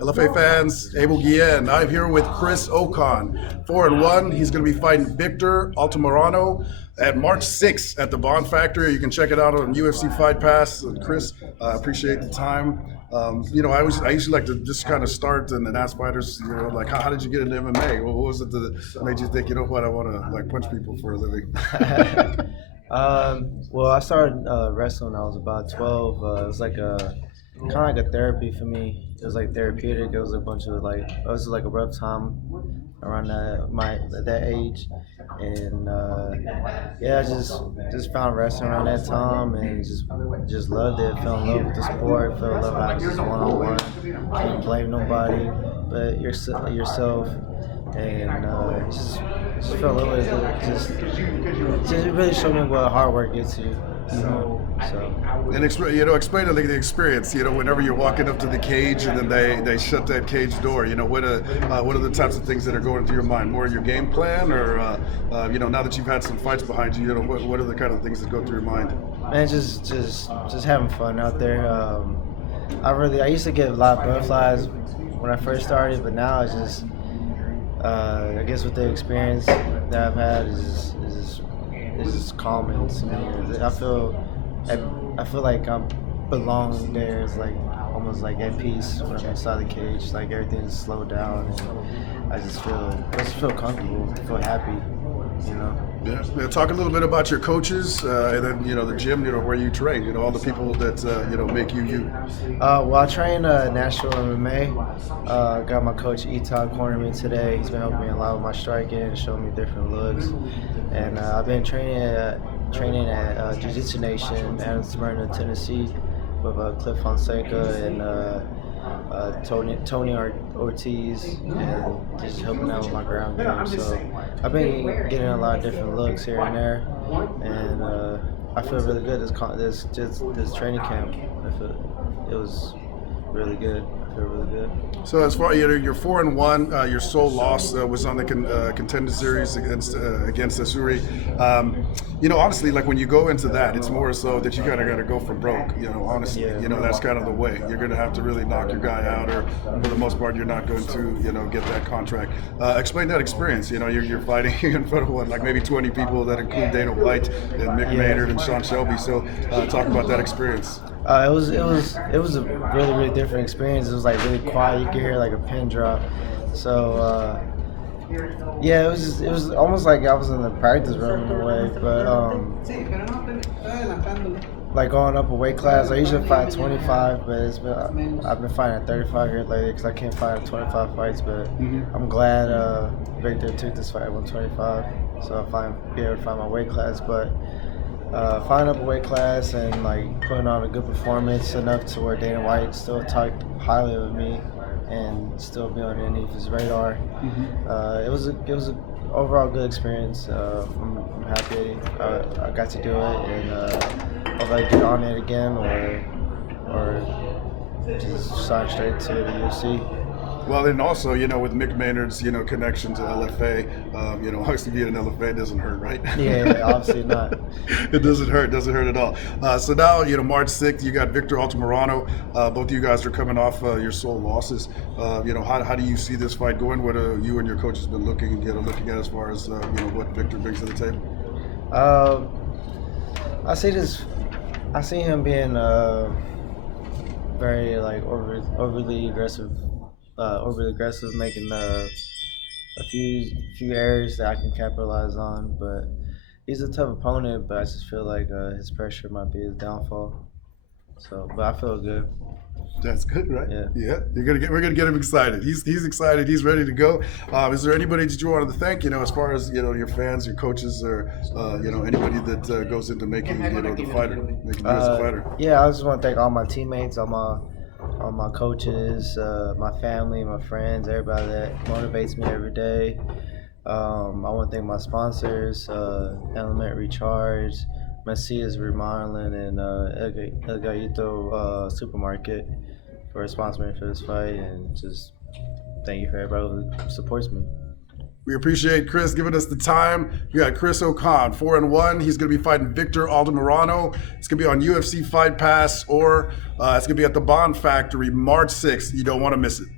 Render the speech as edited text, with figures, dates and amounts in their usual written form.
LFA fans, Abel Guillen. I'm here with Chris Ocon, 4-1. He's going to be fighting Victor Altamirano at March 6th at the Bond Factory. You can check it out on UFC Fight Pass. And Chris, I appreciate the time. I usually like to just kind of start and then ask fighters, like how did you get into MMA? What was it that made you think, you know what, I want to like punch people for a living? Well, I started wrestling when I was about 12. It was like kind of like a therapy for me. It was like therapeutic. It was a bunch of it was like a rough time around that age, and I just found wrestling around that time and just loved it. Fell in love with the sport. Fell in love with just one-on-one. Can't blame nobody but yourself. And just fell in love with it. Just really showed me what hard work gets you. And explain to the experience. Whenever you're walking up to the cage and then they shut that cage door. What are the types of things that are going through your mind? More your game plan, or now that you've had some fights behind you, what are the kind of things that go through your mind? Man, just having fun out there. I used to get a lot of butterflies when I first started, but now it's just I guess with the experience that I've had is just calming to me. I feel like I belong there. It's like almost like at peace when I'm inside the cage. Like everything's slowed down, and I just feel comfortable. I feel happy. Yeah. Talk a little bit about your coaches, and then the gym, where you train. All the people that make you you. Well, I train Nashville MMA. Got my coach Etok cornering me today. He's been helping me a lot with my striking, showing me different looks. And I've been training at Jiu-Jitsu Nation in Smyrna, Tennessee, with Cliff Fonseca and Tony Ortiz, and just helping out with my ground game. So I've been getting a lot of different looks here and there, and I feel really good. This training camp, it was really good. I feel really good. So as far you're 4-1, your sole loss was on the contender series against Asuri. Honestly, like when you go into that, it's more so that you kind of got to go for broke. Honestly, that's kind of the way. You're going to have to really knock your guy out, or for the most part, you're not going to get that contract. Explain that experience. You're fighting in front of like maybe 20 people that include Dana White and Mick Maynard and Sean Shelby. So talk about that experience. It was a really, really different experience. It was like really quiet. You could hear like a pin drop. So it was almost like I was in the practice room in a way. But like going up a weight class, I usually fight 25, but I've been fighting at 35 here lately because I can't fight at 25 fights. But I'm glad Victor took this fight at 125, so I'll be able to find my weight class. But finding up a weight class and like putting on a good performance enough to where Dana White still talked highly of me and still be underneath his radar. It was an overall good experience. I'm happy I got to do it, and hope I get on it again or just sign straight to the UFC. Well, and also, with Mick Maynard's, connection to LFA, obviously being an LFA doesn't hurt, right? Yeah, obviously not. It doesn't hurt at all. So now, March 6th, you got Victor Altamirano. Both of you guys are coming off your sole losses. How do you see this fight going? What you and your coach has been looking at as far as, what Victor brings to the table? I see him being very like overly aggressive, making a few errors that I can capitalize on. But he's a tough opponent, but I just feel like his pressure might be his downfall. So, but I feel good. That's good, right? Yeah. We're gonna get him excited. He's excited. He's ready to go. Is there anybody that you wanted to thank? As far as your fans, your coaches, or anybody that goes into making the fighter, making you as a fighter? Yeah, I just want to thank all my teammates, all my coaches, my family, my friends, everybody that motivates me every day. I want to thank my sponsors, Element Recharge, Messias Remodeling, and El Gallito Supermarket for sponsoring me for this fight, and just thank you for everybody who supports me. We appreciate Chris giving us the time. You got Chris Ocon, 4-1. He's going to be fighting Victor Altamirano. It's going to be on UFC Fight Pass, or it's going to be at the Bond Factory March 6th. You don't want to miss it.